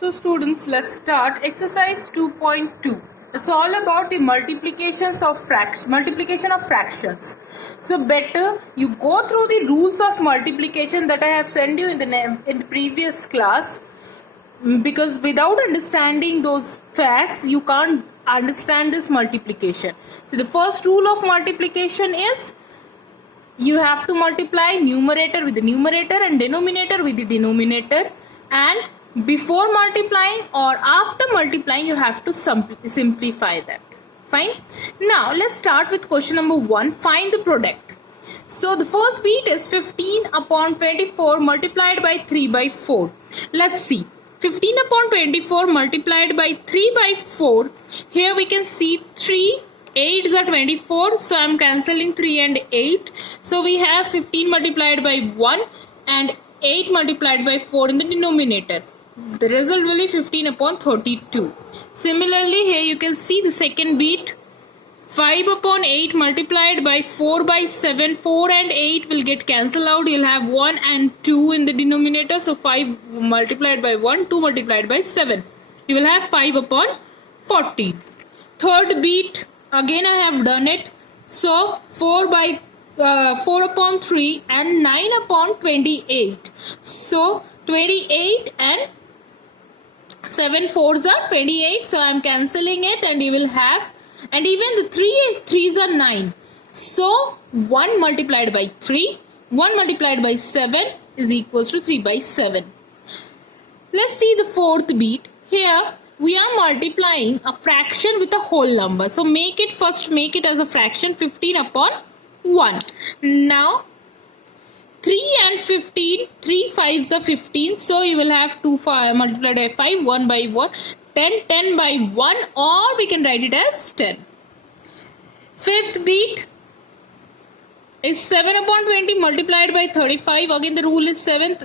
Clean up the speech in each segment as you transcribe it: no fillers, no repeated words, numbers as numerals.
So students, let's start exercise 2.2. It's all about the multiplication of fractions. So better you go through the rules of multiplication that I have sent you in the previous class, because without understanding those facts you can't understand this multiplication. So the first rule of multiplication is you have to multiply numerator with the numerator and denominator with the denominator, and before multiplying or after multiplying you have to simplify that. Fine. Now let's start with question number 1. Find the product. So the first beat is 15 upon 24 multiplied by 3 by 4. Let's see. 15 upon 24 multiplied by 3 by 4. Here we can see 3. 8 is a 24, so I am cancelling 3 and 8. So we have 15 multiplied by 1 and 8 multiplied by 4 in the denominator. The result will be 15 upon 32. Similarly, here you can see the second beat. 5 upon 8 multiplied by 4 by 7. 4 and 8 will get cancelled out. You'll have 1 and 2 in the denominator. So 5 multiplied by 1, 2 multiplied by 7. You will have 5 upon 40. Third beat, again I have done it. So 4 upon 3 and 9 upon 28. So 28 and 7 fours are 28. So I am cancelling it, and you will have, and even the 3 threes are 9. So 1 multiplied by 3, 1 multiplied by 7 is equals to 3 by 7. Let's see the fourth beat. Here we are multiplying a fraction with a whole number. So make it as a fraction. 15 upon 1. Now 3 and 15, 3 5s are 15. So you will have 2 multiplied by 5, 1 by 1, 10, 10 by 1, or we can write it as 10. Fifth beat is 7 upon 20 multiplied by 35. Again the rule is same.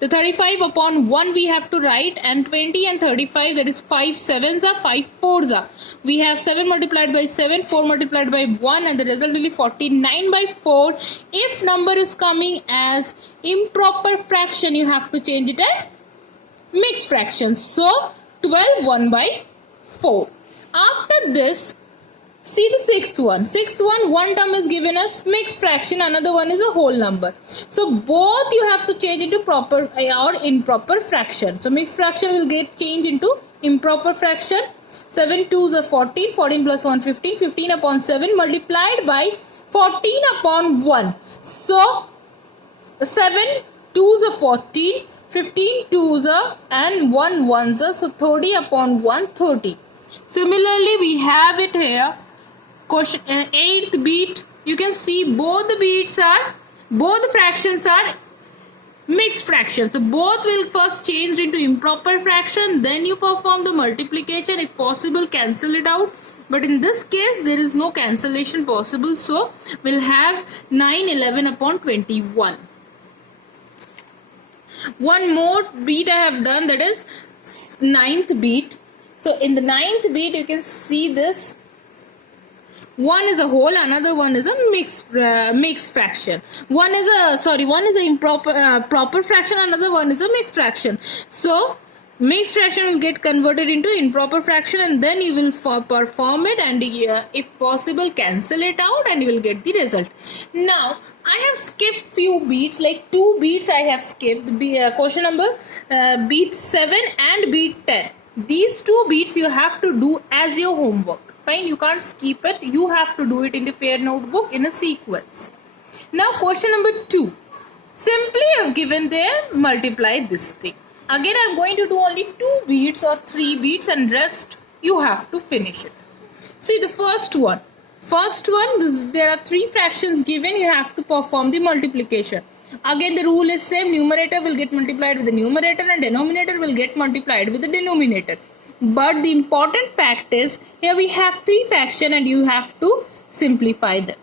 The 35 upon 1 we have to write, and 20 and 35, that is 5 7s are 5 4s are. We have 7 multiplied by 7, 4 multiplied by 1, and the result will be 49 by 4. If number is coming as improper fraction, you have to change it as mixed fraction. So 12 1 by 4. After this, see the sixth one. One term is given as mixed fraction, another one is a whole number. So both you have to change into proper or improper fraction. So mixed fraction will get changed into improper fraction. 7 2s are 14, 14 plus 1 15, 15 upon 7 multiplied by 14 upon 1. So 7 2s are 14, 15 2s are, and 1 1s are, so 30 upon 1 30. Similarly we have it here. Question 8th beat, you can see both the fractions are mixed fractions. So both will first change into improper fraction, then you perform the multiplication. If possible, cancel it out, but in this case there is no cancellation possible, so we'll have 9 11 upon 21. One more beat I have done, that is 9th beat. So in the 9th beat you can see this. One is a whole, another one is a mixed fraction. One is a improper proper fraction, another one is a mixed fraction. So mixed fraction will get converted into improper fraction, and then you will perform it, and if possible cancel it out, and you will get the result. Now I have skipped few beats, like 2 beats I have skipped. Question number beat 7 and beat 10. These 2 beats you have to do as your homework. Fine, you can't skip it. You have to do it in the fair notebook in a sequence. Now question number 2. Simply I have given there, multiply this thing. Again I am going to do only 2 beats or 3 beats, and rest you have to finish it. See the first one. There are 3 fractions given. You have to perform the multiplication. Again the rule is same. Numerator will get multiplied with the numerator, and denominator will get multiplied with the denominator. But the important fact is, here we have 3 fractions and you have to simplify them.